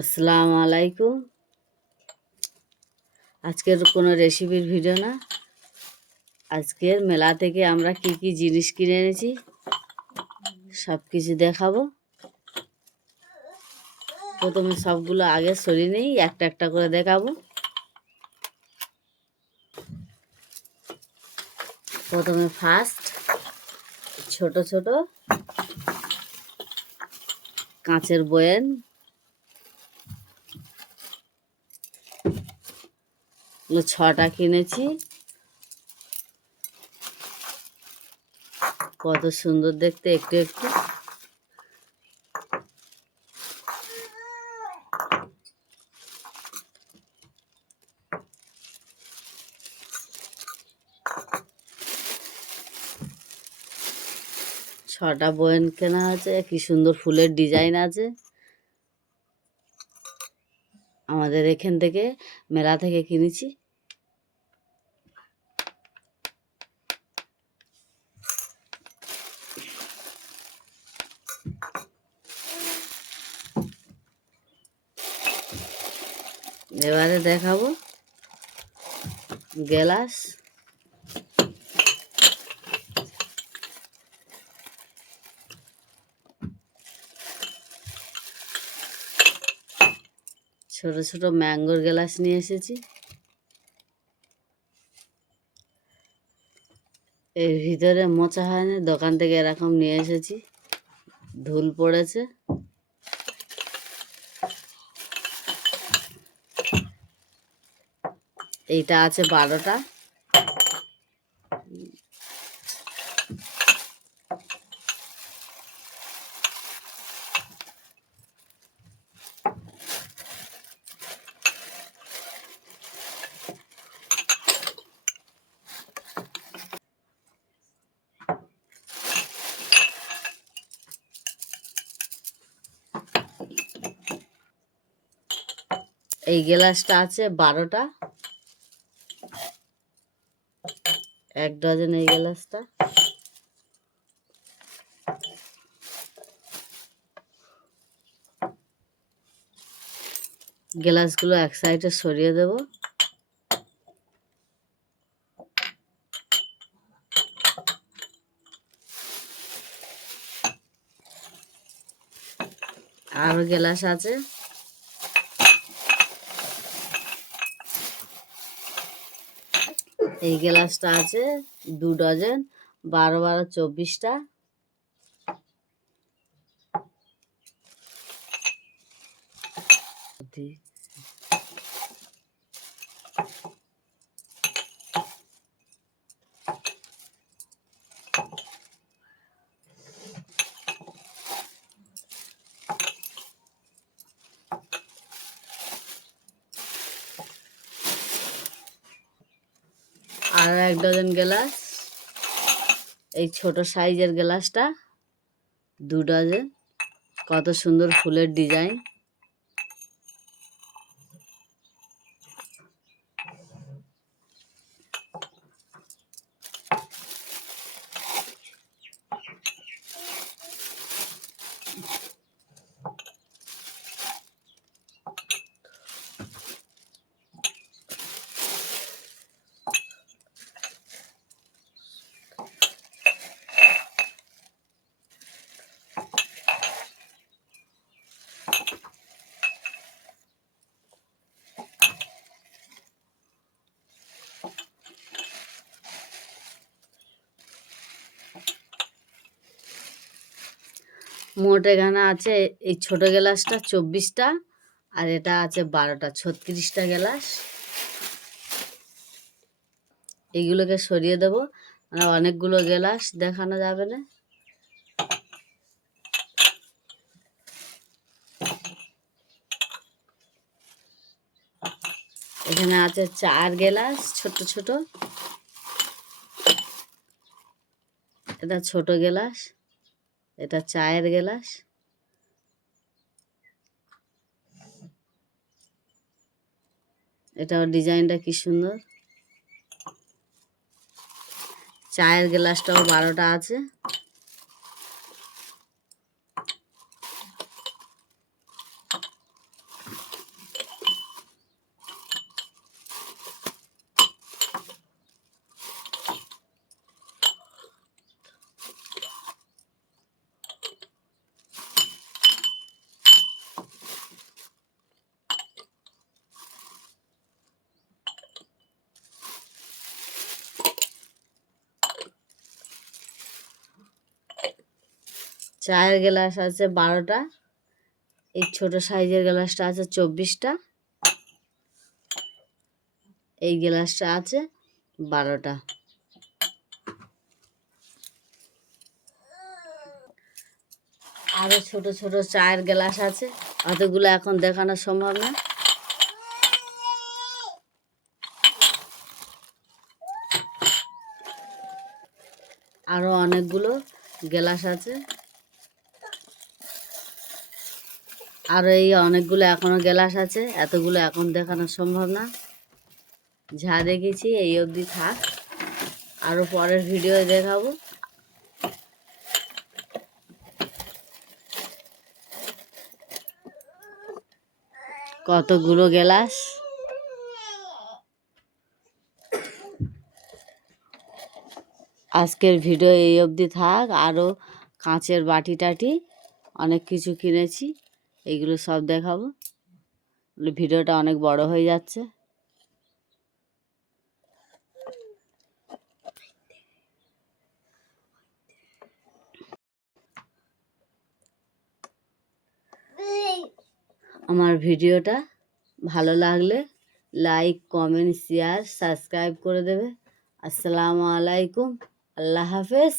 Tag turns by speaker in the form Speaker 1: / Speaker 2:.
Speaker 1: আসসালামু আলাইকুম। আজকের কোনো রেসিপির ভিডিও না। আজকের মেলা থেকে আমরা কি কি জিনিস কিনে এনেছি সব কিছু দেখাবো। প্রথমে সবগুলো আগে সরিয়ে নেই, একটা একটা করে দেখাবো। প্রথমে ফার্স্ট ছোট ছোট কাঁচের বয়ান ছটা কিনেছি। কত সুন্দর দেখতে একটু একটু। ছটা বয়ান কেনা আছে, কি সুন্দর ফুলের ডিজাইন আছে। আমাদের এখান থেকে, মেলা থেকে কিনেছি। এবারে দেখাবো গেলাস। ছোট ছোট ম্যাঙ্গোর গ্লাস নিয়ে এসেছি। এর ভিতরে মোচা হয়নি, দোকান থেকে এরকম নিয়ে এসেছি। ধুল পড়েছে। এইটা আছে বারোটা। এই গ্লাসটা আছে বারোটা। এক ডজন এই গ্লাসটা। গ্লাসগুলো এক সাইডে সরিয়ে দেব। আরও গ্লাস আছে। এই গ্লাসটা আছে দু ডজন বারো বারো চব্বিশটা। আর এক ডজন গ্লাস। এই ছোট সাইজের গ্লাসটা দু ডজন। কত সুন্দর ফুলের ডিজাইন। মোট এখানে আছে, এই ছোট গ্লাসটা চব্বিশটা আর এটা আছে বারোটা, ছত্রিশটা গ্লাস। এইগুলোকে সরিয়ে দেবো অনেকগুলো গ্লাস দেখানো যাবে না। এখানে আছে চার গ্লাস, ছোট ছোট। এটা ছোট গ্লাস। এটা চায়ের গ্লাস। এটা ডিজাইনটা কি সুন্দর। চায়ের গ্লাসটাও বারোটা আছে। চায়ের গ্লাস আছে বারোটা। এই ছোট সাইজের গ্লাসটা আছে চব্বিশটা। এই গ্লাসটা আছে বারোটা। আরও ছোট ছোট চায়ের গ্লাস আছে। অতগুলো এখন দেখানো সম্ভব না। আরও অনেকগুলো গ্লাস আছে। আর এই অনেকগুলো এখনও গ্লাস আছে, এতগুলো এখন দেখানো সম্ভব না। যা দেখেছি এই অবধি থাক আরও পরের ভিডিও দেখাবো। কতগুলো গ্লাস? আজকের ভিডিও এই অবধি থাক আরও কাঁচের বাটি টাটি অনেক কিছু কিনেছি। এইগুলো সব দেখাবো। ভিডিওটা অনেক বড় হয়ে যাচ্ছে। আমার ভিডিওটা ভালো লাগলে লাইক, কমেন্ট, শেয়ার, সাবস্ক্রাইব করে দেবে। আসসালামু আলাইকুম। আল্লাহ হাফেজ।